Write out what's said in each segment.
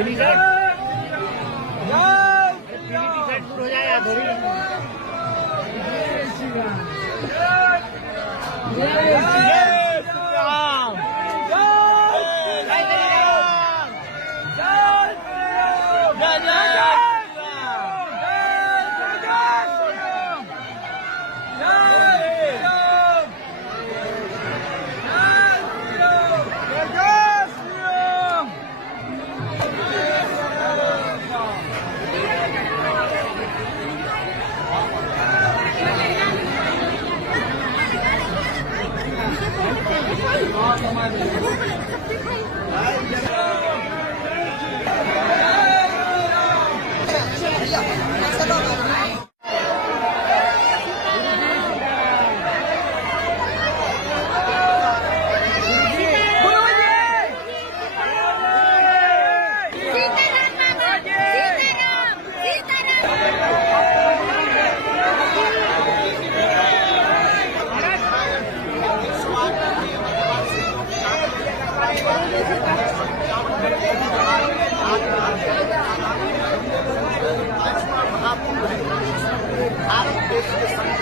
पीली शर्ट दूर हो जाए थोड़ी।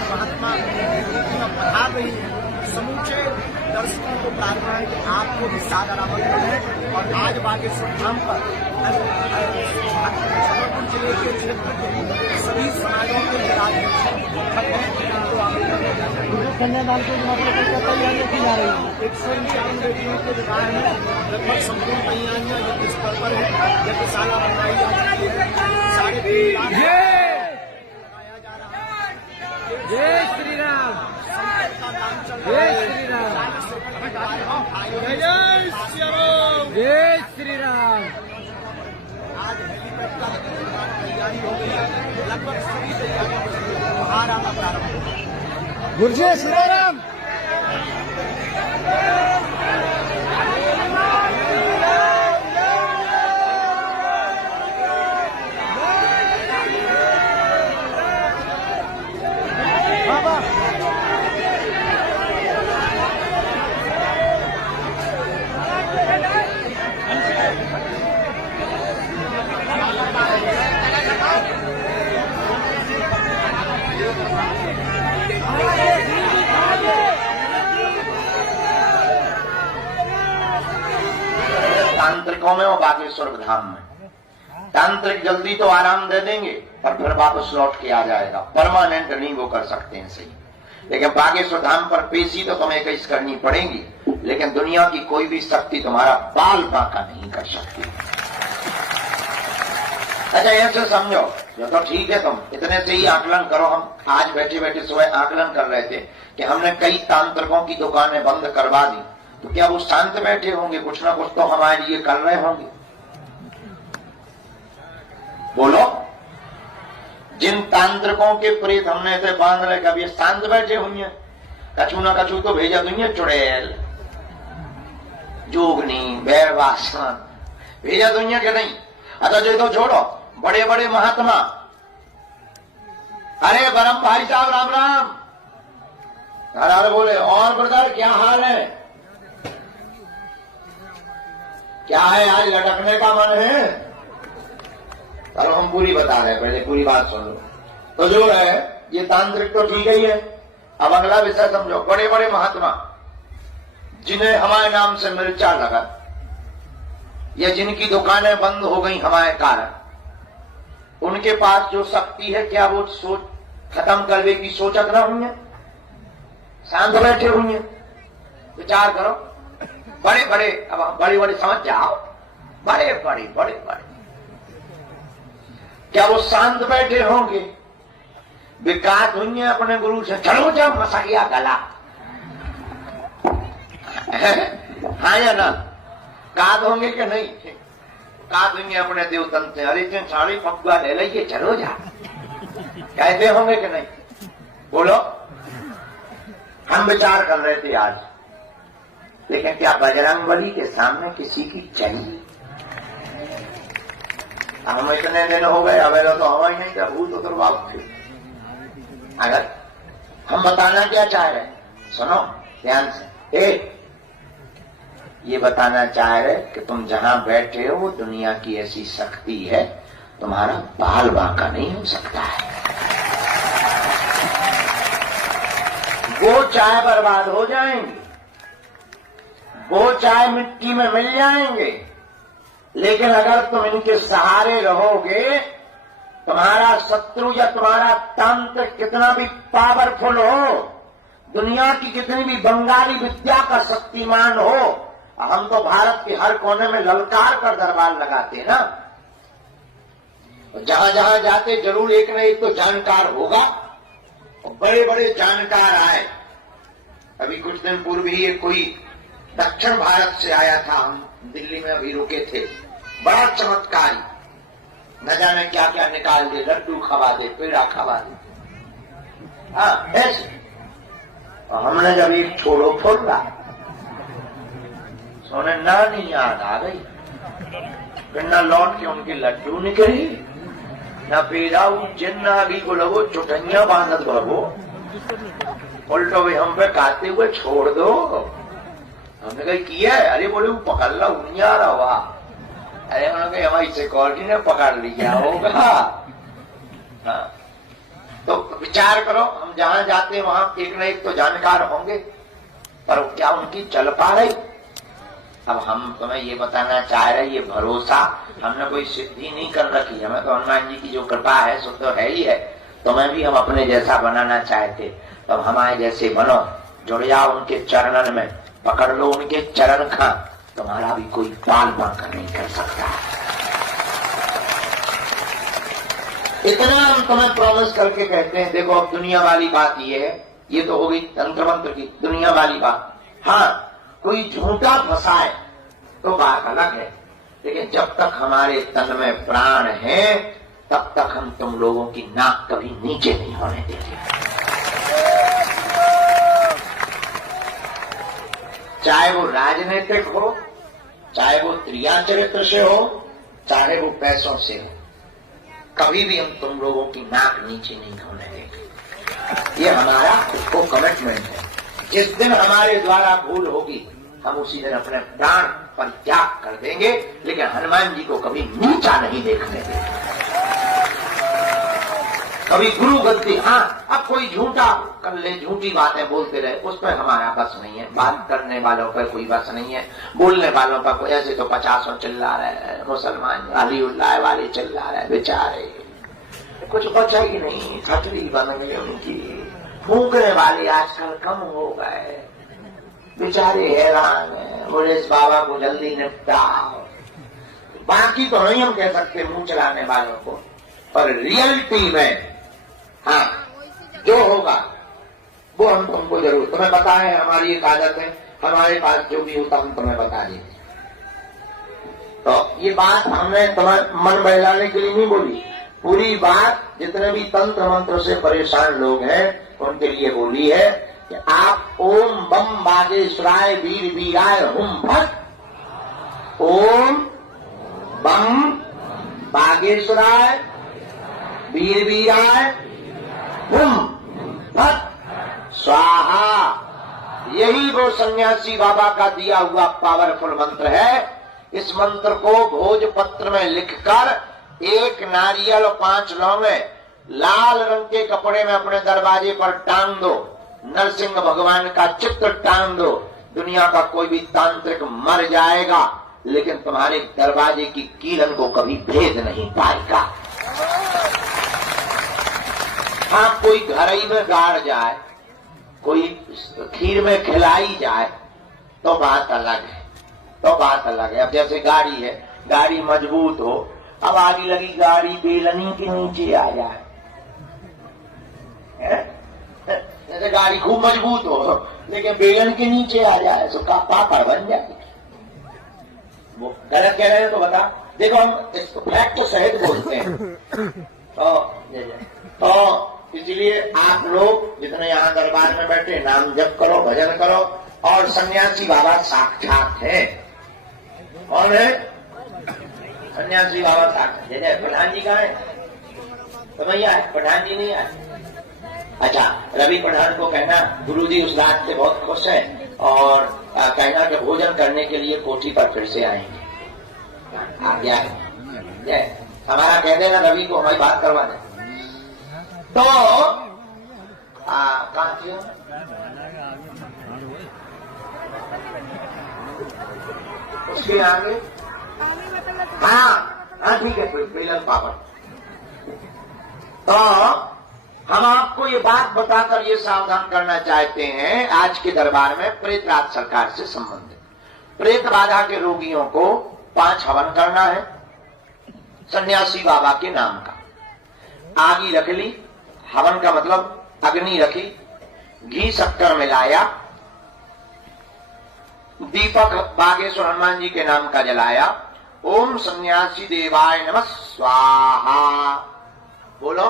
महात्मा पधार रही है। समूचे दर्शकों को प्रार्थना है कि आपको भी सादर आमंत्रण है। और आज बागेश्वर धाम पर छतरपुर जिले के क्षेत्र के सभी समाजों के कन्यादान के तैयारियां की जा रही है। 151 बेटियों के विवाह में लगभग संपूर्ण तैयारियां युद्ध स्तर पर है। यज्ञशाला बनाई जा रही है। 3.5 लाख जय श्री राम, जय श्री राम, जय श्री राम, जय श्री राम। आज हेलीपैड का तैयारी हो गई है। लगभग सभी तैयारियां बाहर आना प्रारंभ हो गई। गुरुजी श्री राम। तांत्रिकों में और बागेश्वर धाम में तांत्रिक जल्दी तो आराम दे देंगे पर फिर वापस लौट के आ जाएगा। परमानेंट नहीं वो कर सकते हैं सही, लेकिन बागेश्वर धाम पर पेशी तो तुम्हें कहीं करनी पड़ेगी। लेकिन दुनिया की कोई भी शक्ति तुम्हारा बाल बांका नहीं कर सकती। अच्छा ऐसे समझो, जो तो ठीक है, तुम इतने से ही आकलन करो। हम आज बैठे बैठे सुबह आकलन कर रहे थे कि हमने कई तांत्रिकों की दुकानें बंद करवा दी, तो क्या वो शांत बैठे होंगे? कुछ ना कुछ तो हमारे लिए कर रहे होंगे। बोलो, जिन तांत्रिकों के प्रेत हमने ऐसे बांध रहे, कभी शांत बैठे हुए हैं? कछु ना कछु तो भेजा दुनिया, चुड़ैल, जोगनी, बैरवासन भेजा दुनिया के नहीं। अच्छा जो तो छोड़ो, बड़े बड़े महात्मा, अरे बरम भाई साहब राम राम। अरे बोले, और ब्रदर क्या हाल है? क्या है, आज लटकने का मन है? चलो हम पूरी बता रहे हैं, पहले पूरी बात सुन लो। तो जो है ये तांत्रिक तो ठीक ही है। अब अगला विषय समझो। बड़े बड़े महात्मा जिन्हें हमारे नाम से मिर्चा लगा, या जिनकी दुकानें बंद हो गई हमारे कारण, उनके पास जो शक्ति है, क्या वो सोच खत्म करने की सोचत ना हुई है? शांत बैठे हुए हैं? विचार करो। बड़े बड़े, अब बड़े बड़े समझ जाओ, बड़े बड़े बड़े बड़े, क्या वो शांत बैठे होंगे? विकास हुई है अपने गुरु से, चलो जाओ मसकिया गला। हाँ या ना? काद होंगे कि नहीं? काद हुई है अपने देवतन से, अरे तुम साड़ी पकवा ले लीजिए, चलो जा, कहते होंगे कि नहीं? बोलो। हम विचार कर रहे थे आज, लेकिन क्या बजरंगबली के सामने किसी की चाहिए? हम इतने दिन हो गए, अवेलो तो हवा ही नहीं था, भूत उतरवाओ। अगर हम बताना क्या चाह रहे हैं, सुनो ध्यान से। ये बताना चाह रहे कि तुम जहां बैठे हो दुनिया की ऐसी शक्ति है, तुम्हारा बाल बांका नहीं हो सकता है। वो चाहे बर्बाद हो जाएंगे, वो चाहे मिट्टी में मिल जाएंगे, लेकिन अगर तुम इनके सहारे रहोगे, तुम्हारा शत्रु या तुम्हारा तंत्र कितना भी पावरफुल हो, दुनिया की कितनी भी बंगाली विद्या का शक्तिमान हो, हम तो भारत के हर कोने में ललकार कर दरबार लगाते हैं ना। जहां जहां जाते जरूर एक न एक तो जानकार होगा, और बड़े बड़े जानकार आए। अभी कुछ दिन पूर्व ही एक कोई दक्षिण भारत से आया था, हम दिल्ली में अभी रुके थे, बड़ा चमत्कारी, न जाने क्या क्या निकाल दे, लड्डू खवा दे, पेड़ा खवा दे, हाँ ऐसे। और हमने जब एक छोड़ो फोड़ा, सोने नानी याद आ गई, फिर न लौट के उनके लड्डू निकले, न पेड़ा उज्जैन आगे को लगो, चुटनिया बांधत भगो, उल्टो भी हम पे खाते हुए छोड़ दो। हमने कहा किया है? अरे बोले वो पकड़ ला, उनिया रहा। अरे उन्होंने कहा हमारी सिक्योरिटी ने पकड़ लिया होगा। हाँ, तो विचार करो, हम जहां जाते हैं वहां एक न एक तो जानकार होंगे, पर क्या उनकी चल पा रही? अब हम तुम्हें ये बताना चाह रहे, ये भरोसा हमने कोई सिद्धि नहीं कर रखी, हमें तो हनुमान जी की जो कृपा है सो तो है ही है। तुम्हें भी हम अपने जैसा बनाना चाहते, तो हमारे जैसे बनो, जुड़ जाओ उनके चरणन में, पकड़ लो उनके चरण खा, तुम्हारा भी कोई बाल बांका नहीं कर सकता। इतना हम तुम्हें प्रॉमिस करके कहते हैं। देखो अब दुनिया वाली बात ये है, ये तो हो गई तंत्र मंत्र की दुनिया वाली बात। हाँ, कोई झूठा फंसाए तो बात अलग है, लेकिन जब तक हमारे तन में प्राण है तब तक हम तुम लोगों की नाक कभी नीचे नहीं होने देंगे। चाहे वो राजनीतिक हो, चाहे वो त्रिया चरित्र से हो, चाहे वो पैसों से हो, कभी भी हम तुम लोगों की नाक नीचे नहीं होने देंगे। ये हमारा खुद को कमिटमेंट है। जिस दिन हमारे द्वारा भूल होगी, हम उसी दिन अपने प्राण परित्याग कर देंगे, लेकिन हनुमान जी को कभी नीचा नहीं देखने देंगे। कभी गुरु गद्दी, हाँ अब कोई झूठा कर ले, झूठी बातें बोलते रहे, उस पर हमारा बस नहीं है। बात करने वालों पर कोई बस नहीं है, बोलने वालों पर कोई। ऐसे तो 50 चिल्ला रहे हैं मुसलमान, अलीउल्लाह वाले चिल्ला रहे हैं, बेचारे कुछ बचा ही नहीं, खतरी बन गई उनकी। फूकने वाले आजकल कम हो गए, बेचारे हैरान है। बोले इस बाबा को जल्दी निपटाओ। बाकी तो नहीं हम कह सकते मुंह चलाने वालों को, पर रियलिटी में हाँ जो होगा वो हम तुमको जरूर, तुम्हें पता है हमारी एक आदत है, हमारे पास जो भी होता हम तुम्हें बता देंगे। तो ये बात हमने तुम्हें मन बहलाने के लिए नहीं बोली, पूरी बात जितने भी तंत्र मंत्र से परेशान लोग हैं उनके लिए बोली है कि आप ओम बम बागेश्वराय वीर वीराय हुम भट, ओम बम बागेश्वराय वीर वीराय हुम भट स्वाहा। यही वो सन्यासी बाबा का दिया हुआ पावरफुल मंत्र है। इस मंत्र को भोजपत्र में लिखकर एक नारियल और 5 लौंगे लाल रंग के कपड़े में अपने दरवाजे पर टांग दो, नरसिंह भगवान का चित्र टांग दो। दुनिया का कोई भी तांत्रिक मर जाएगा, लेकिन तुम्हारे दरवाजे की कीलन को कभी भेद नहीं पाएगा। हाँ, कोई घर ही में गाड़ जाए, कोई खीर में खिलाई जाए तो बात अलग है, तो बात अलग है। अब जैसे गाड़ी है, गाड़ी मजबूत हो, अब आगे लगी गाड़ी बेलनी के नीचे आ जाए, जैसे गाड़ी खूब मजबूत हो लेकिन बेलन के नीचे आ जाए तो पापड़ बन जाए। वो गलत कह रहे हैं तो बता, देखो हम इसको फैक्ट सहित बोलते हैं। तो इसलिए आप लोग जितने यहाँ दरबार में बैठे नाम जप करो, भजन करो, और सन्यासी बाबा साक्षात है। कौन है? सन्यासी बाबा साक्षात। जैसे प्रधान जी कहाँ है? तो भैया है, प्रधान जी नहीं आए। अच्छा, रवि प्रधान को कहना गुरुजी उस रात से बहुत खुश है, और कहना कि भोजन करने के लिए कोठी पर फिर से आएंगे। आज्ञा है, हमारा कह देना रवि को हमारी बात करवा दे। तो कहाँ थी उसके आगे? हाँ ठीक है, बेलन पापड़। तो हम आपको ये बात बताकर ये सावधान करना चाहते हैं, आज के दरबार में प्रेत राज सरकार से संबंधित प्रेत बाधा के रोगियों को 5 हवन करना है सन्यासी बाबा के नाम का। आगी रख ली, हवन का मतलब अग्नि रखी, घी शक्कर मिलाया, दीपक बागेश्वर हनुमान जी के नाम का जलाया। ओम सन्यासी देवाय नमः स्वाहा बोलो।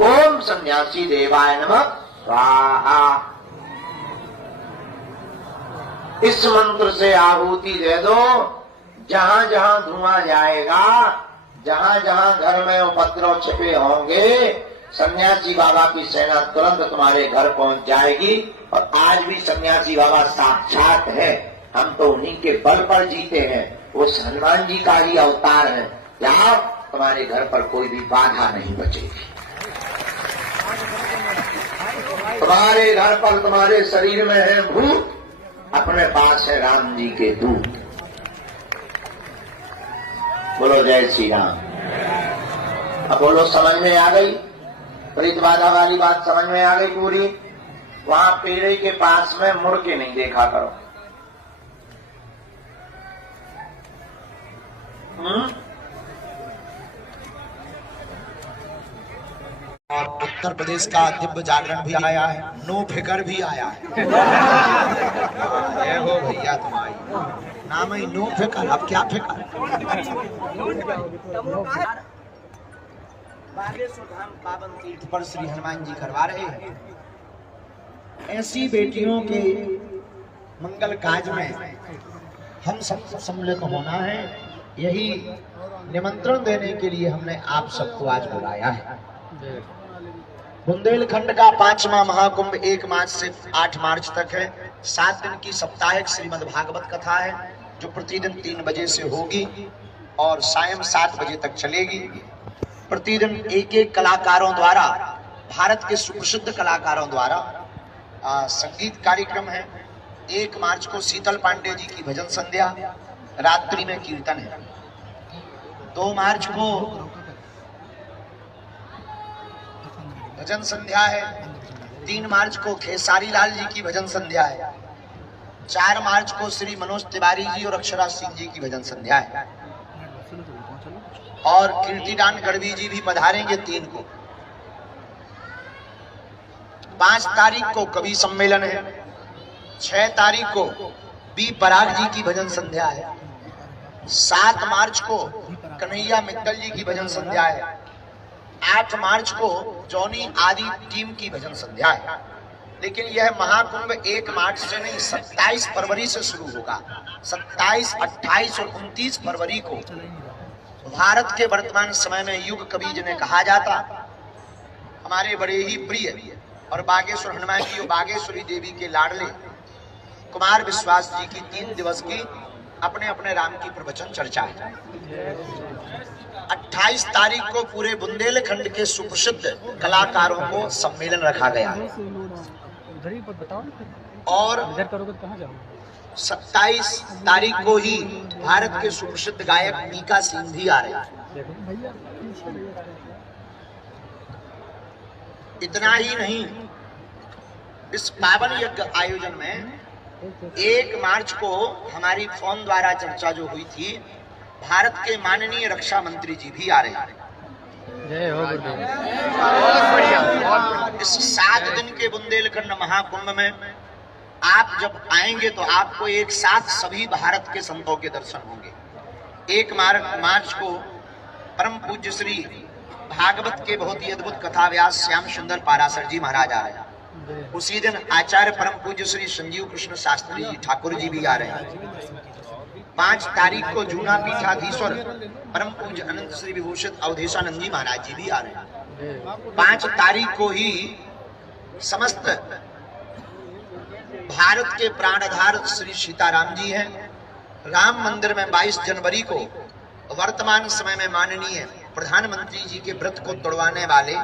ओम सन्यासी देवाय नमः स्वाहा। इस मंत्र से आहुति दे दो। जहां जहां धुआं जाएगा, जहां जहां घर में उपद्रव छिपे होंगे, सन्यासी बाबा की सेना तुरंत तुम्हारे घर पहुंच जाएगी। और आज भी सन्यासी बाबा साक्षात है, हम तो उन्हीं के बल पर जीते हैं, वो हनुमान जी का ही अवतार है। यहाँ तुम्हारे घर पर कोई भी बाधा नहीं बचेगी। तुम्हारे घर पर, तुम्हारे शरीर में है भूत, अपने पास है राम जी के दूत। बोलो जय श्री राम। अब बोलो समझ में आ गई? प्रेत बाधा वाली बात समझ में आ गई पूरी? वहां पेड़े के पास में मुड़ के नहीं देखा करो। और उत्तर प्रदेश का दिव्य जागरण भी आया है, नो फिकर भी आया है। जय हो भैया तुम्हारी, नाम ही नो फिकर। अब क्या फिकर? बागेश्वर धाम पावन तीर्थ पर श्री हनुमान जी करवा रहे हैं। ऐसी बेटियों के मंगल काज में हम सब सम्मिलित होना है, यही निमंत्रण देने के लिए हमने आप सबको आज बुलाया है। बुंदेलखंड का 5वां महाकुंभ 1 मार्च से 8 मार्च तक है। 7 दिन की साप्ताहिक श्रीमद् भागवत कथा है, जो प्रतिदिन 3 बजे से होगी और सायं 7 बजे तक चलेगी। प्रतिदिन एक कलाकारों द्वारा, भारत के सुप्रसिद्ध कलाकारों द्वारा संगीत कार्यक्रम है। 1 मार्च को शीतल पांडे जी की भजन संध्या, रात्रि में कीर्तन है। 2 मार्च को भजन संध्या है। 3 मार्च को खेसारी लाल जी की भजन संध्या है। 4 मार्च को श्री मनोज तिवारी जी और अक्षरा सिंह जी की भजन संध्या है। और कीर्तिदान गढ़वी जी भी पधारेंगे 3 को। 5 तारीख को कवि सम्मेलन है। 6 तारीख को बी पराग जी की भजन संध्या है। 7 मार्च को कन्हैया मित्तल जी की भजन संध्या है। 8 मार्च को जॉनी आदि टीम की भजन संध्या है। लेकिन यह महाकुंभ 1 मार्च से नहीं, 27 फरवरी से शुरू होगा। 27, 28 और 29 फरवरी को भारत के वर्तमान समय में युग कवि जिन्हें कहा जाता, हमारे बड़े ही प्रिय और बागेश्वर हनुमान जी और बागेश्वरी देवी के लाडले कुमार विश्वास जी की 3 दिवस की अपने अपने राम की प्रवचन चर्चा है। 28 तारीख को पूरे बुंदेलखंड के सुप्रसिद्ध कलाकारों को सम्मेलन रखा गया है। और 27 तारीख को ही भारत के सुप्रसिद्ध गायक मीका सिंह भी आ रहे हैं। इतना ही नहीं, इस पावन यज्ञ आयोजन में 1 मार्च को हमारी फोन द्वारा चर्चा जो हुई थी, भारत के माननीय रक्षा मंत्री जी भी आ रहे हैं। इस 7 दिन के बुंदेलखंड महाकुंभ में आप जब आएंगे तो आपको एक साथ सभी भारत के संतों के दर्शन होंगे। 1 मार्च को परम पूज्य श्री भागवत के बहुत ही अद्भुत कथा व्यास श्याम सुंदर पाराशर जी महाराज आ रहे हैं। उसी दिन आचार्य परम पूज्य श्री संजीव कृष्ण शास्त्री जी ठाकुर जी भी आ रहे हैं। 5 तारीख को जूना पीठाधीश्वर परम पूज्य अनंत श्री विभूषित अवधेशानंद जी महाराज जी भी आ रहे हैं। 5 तारीख को ही समस्त भारत के प्राणधार श्री सीताराम जी हैं। राम मंदिर में 22 जनवरी को वर्तमान समय में माननीय प्रधानमंत्री जी के व्रत को तोड़वाने वाले,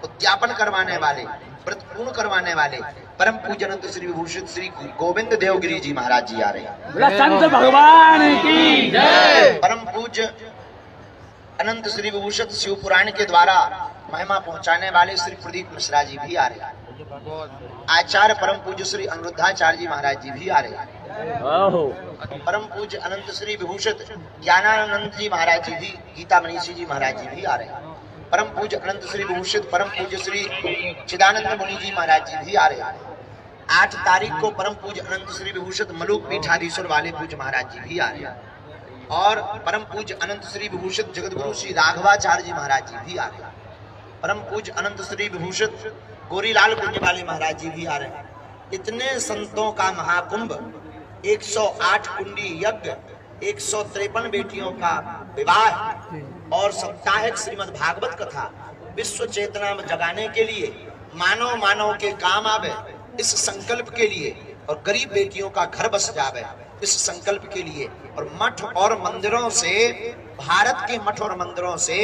उद्यापन करवाने वाले, व्रत पूर्ण करवाने वाले परम पूजन श्री विभूषित श्री गोविंद देवगिरी जी महाराज जी आ रहे हैं। संत भगवान की जय। परम पूज्य अनंत श्री विभूषित शिव पुराण के द्वारा महिमा पहुंचाने वाले श्री प्रदीप मिश्रा जी भी आ रहे हैं। आचार्य परम पूज्य श्री अनिरुद्धाचार्य जी महाराज जी भी आ रहे हैं। परम पूज्य अनंत श्री विभूषित ज्ञानानंद जी महाराज जी भी, गीता मनीषी जी महाराज जी भी आ रहे हैं। परम पूज्य अनंत श्री विभूषित परम पूज्य श्री चिदानंद मुनि जी महाराज जी भी आ रहे हैं। 8 तारीख को परम पूज्य अनंत श्री विभूषित मलुक पीठाधीश्वर वाले पूज्य महाराज जी भी आ रहे हैं। और परम पूज्य अनंत श्री विभूषित जगतगुरु श्री राघवाचार्य जी महाराज जी भी आ रहे हैं। परम पूज्य अनंत श्री विभूषित गोरीलाल कुंज वाले महाराज जी भी आ रहे हैं। इतने संतों का महाकुंभ, 108 कुंडी यज्ञ, 153 बेटियों का विवाह और साप्ताहिक श्रीमद् भागवत कथा विश्व चेतना में जगाने के लिए, मानव मानव के काम आवे इस संकल्प के लिए, और गरीब बेटियों का घर बस जावे इस संकल्प के लिए, और मठ और मंदिरों से, भारत के मठ और मंदिरों से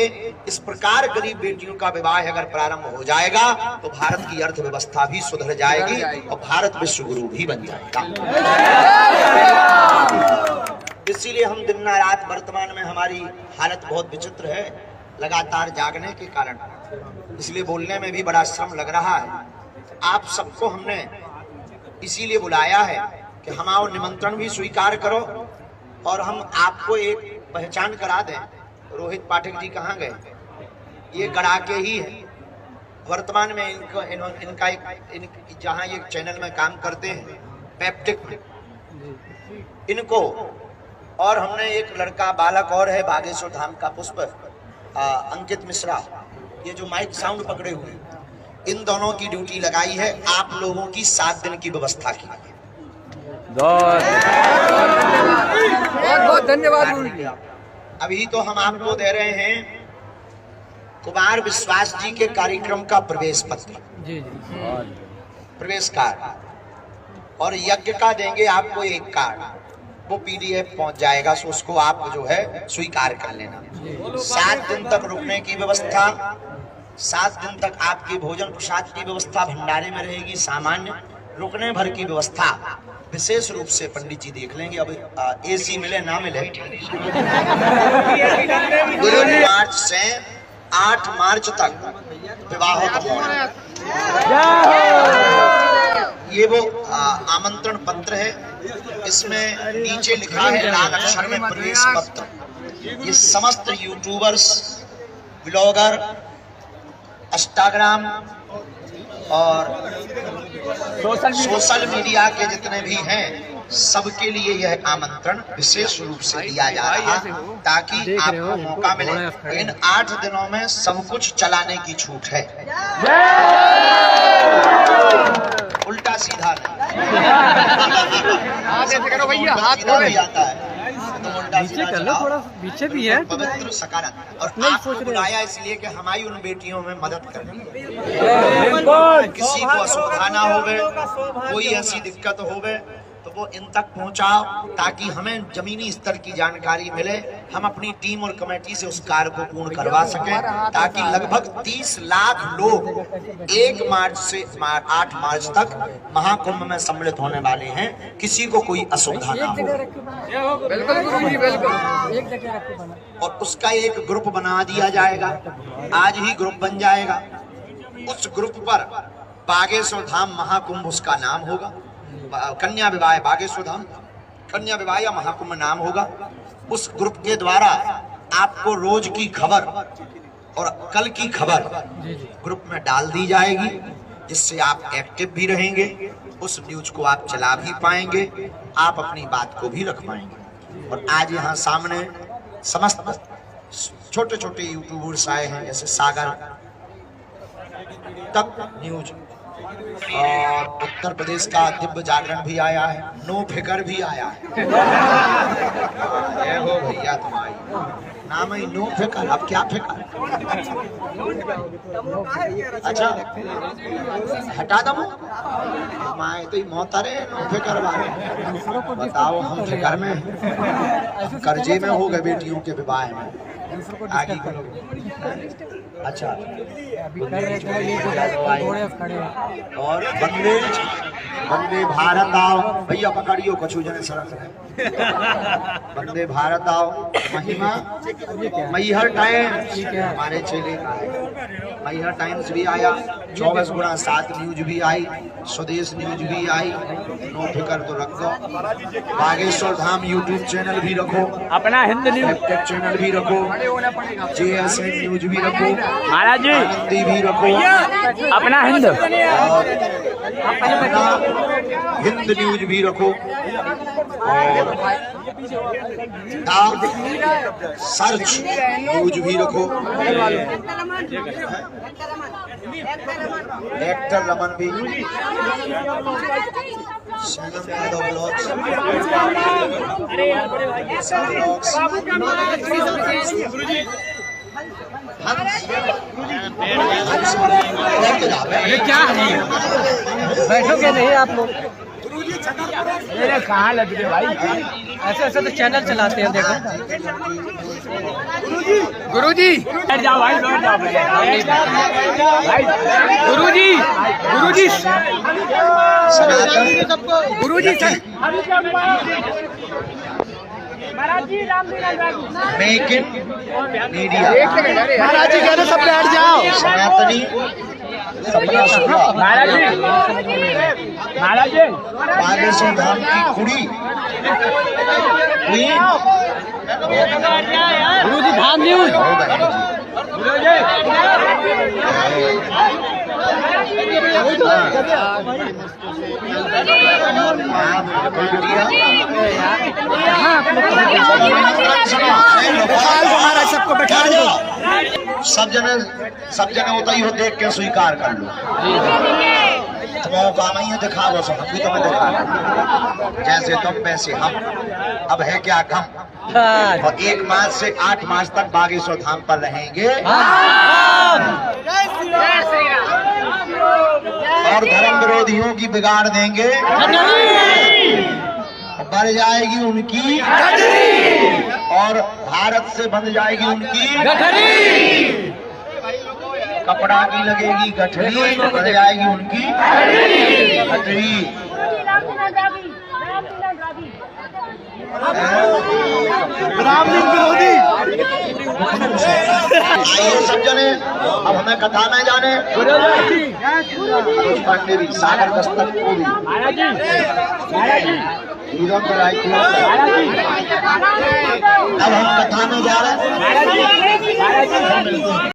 इस प्रकार गरीब बेटियों का विवाह अगर प्रारंभ हो जाएगा तो भारत की अर्थव्यवस्था भी सुधर जाएगी और भारत विश्व गुरु भी बन जाएगा। इसीलिए हम दिन रात, वर्तमान में हमारी हालत बहुत विचित्र है लगातार जागने के कारण, इसलिए बोलने में भी बड़ा श्रम लग रहा है। आप सबको हमने इसीलिए बुलाया है कि हमारा निमंत्रण भी स्वीकार करो और हम आपको एक पहचान करा दें। रोहित पाठक जी कहाँ गए? ये गड़ाके ही है। वर्तमान में इनका जहाँ ये चैनल में काम करते हैं पेप्टिक में, इनको, और हमने एक लड़का बालक और है बागेश्वर धाम का पुष्प, अंकित मिश्रा, ये जो माइक साउंड पकड़े हुए, इन दोनों की ड्यूटी लगाई है आप लोगों की 7 दिन की व्यवस्था की। बहुत बहुत धन्यवाद। अभी तो हम आपको दे रहे हैं कुमार विश्वास जी के कार्यक्रम का प्रवेश पत्र, प्रवेश कार्ड, और यज्ञ का देंगे आपको एक कार्ड, वो PDF पहुंच जाएगा, सो उसको आप जो है स्वीकार कर लेना। 7 दिन तक रुकने की व्यवस्था, 7 दिन तक आपकी भोजन प्रसाद की व्यवस्था भंडारे में रहेगी, सामान्य रुकने भर की व्यवस्था विशेष रूप से पंडित जी देख लेंगे। अब AC मिले ना मिले, 2 मार्च से 8 मार्च तक विवाह का होना। ये वो आमंत्रण पत्र है, इसमें नीचे लिखा है लाल अक्षर में प्रवेश पत्र। ये समस्त यूट्यूबर्स, ब्लॉगर, इंस्टाग्राम और सोशल मीडिया के जितने भी हैं, सबके लिए यह आमंत्रण विशेष रूप से दिया जा रहा है ताकि आपको मौका मिले। इन 8 दिनों में सब कुछ चलाने की छूट है, उल्टा सीधा करो भैया, हाथ आता है तो उल्टा सीधा चलाओ, थोड़ा पीछे भी है, पवित्र सकारात्मक। और आपको बुलाया इसलिए कि हमारी उन बेटियों में मदद करनी, किसी को असुविधा ना होवे, कोई ऐसी दिक्कत होवे तो वो इन तक पहुंचाओ ताकि हमें जमीनी स्तर की जानकारी मिले, हम अपनी टीम और कमेटी से उस कार्य को पूर्ण करवा सकें, ताकि लगभग 30 लाख लोग 1 मार्च से 8 मार्च तक महाकुंभ में सम्मिलित होने वाले हैं, किसी को कोई असुविधा ना हो। बिल्कुल गुरु जी, बिल्कुल। और उसका एक ग्रुप बना दिया जाएगा, आज ही ग्रुप बन जाएगा। उस ग्रुप पर बागेश्वर धाम महाकुंभ उसका नाम होगा, कन्या विवाह बागेश्वर धाम कन्या विवाह या महाकुंभ नाम होगा। उस ग्रुप के द्वारा आपको रोज की खबर और कल की खबर ग्रुप में डाल दी जाएगी, जिससे आप एक्टिव भी रहेंगे, उस न्यूज को आप चला भी पाएंगे, आप अपनी बात को भी रख पाएंगे। और आज यहाँ सामने समस्त छोटे छोटे यूट्यूबर्स आए हैं, जैसे सागर तक न्यूज, और उत्तर प्रदेश का दिव्य जागरण भी आया है, नो फिकर भी आया है। जय हो भैया तुम्हारी, नाम ही नो फिकर, अब क्या फिकर? अच्छा हटा दो माए तो मोहतरे नो फिकर बारे। बताओ हम फिकर में, हम कर्जे में हो गए बेटियों के विवाह में। आगे करो। अच्छा और वंदे भारत आओ भैया, पकड़ियो कछु जने सड़क है। वंदे भारत आओ महिमा मैहर टाइम्स हमारे चेले का है। मैहर टाइम्स भी आया, 24x7 न्यूज भी आई, स्वदेश न्यूज भी आई। नो फिकर तो रख दो। बागेश्वर धाम यूट्यूब चैनल भी रखो, अपना हिंद न्यूज चैनल भी रखो, JSN न्यूज भी रखो, महाराज जी, आनंदी भी रखो, अपना हिंद अपना हिंद न्यूज भी रखो, और सर्च न्यूज भी रखो। एक्टर रमन भी, सनम यादव ब्लॉग्स, क्या बैठोगे नहीं आप लोग? मेरे कहाँ लग रहे भाई, ऐसे ऐसे तो चैनल चलाते हैं। देखो गुरुजी बैठ जाओ भाई, बैठ जाओ भाई। गुरुजी गुरुजी गुरुजी मेक इन मीडिया। महाराज जी कह रहे सब बैठ जाओ। सनातनी सपना शुक्ला, महाराज जी, महाराज जी बागेश्वर धाम की कुड़ी क्वीन गुरुजी धाम न्यूज। सबको बैठा दो। सब जने होता ही हो, देख के स्वीकार कर लो। तुम्हारा काम ही है दिखाओ, सब हम भी तुम्हें दिखा रहे। जैसे तुम वैसे हम, अब है क्या गम। और 1 मार्च से 8 मार्च तक बागेश्वर धाम पर रहेंगे और धर्म विरोधियों की बिगाड़ देंगे। बढ़ जाएगी उनकी और भारत से बन जाएगी उनकी कपड़ा की लगेगी गठरी, बढ़ जाएगी उनकी गठरी। आइए सब जने, अब हमें कथा में जाने। पांडे भी, सागर दस्तक को भी, हीरो कराई को। अब हम कथा में जा रहे हैं।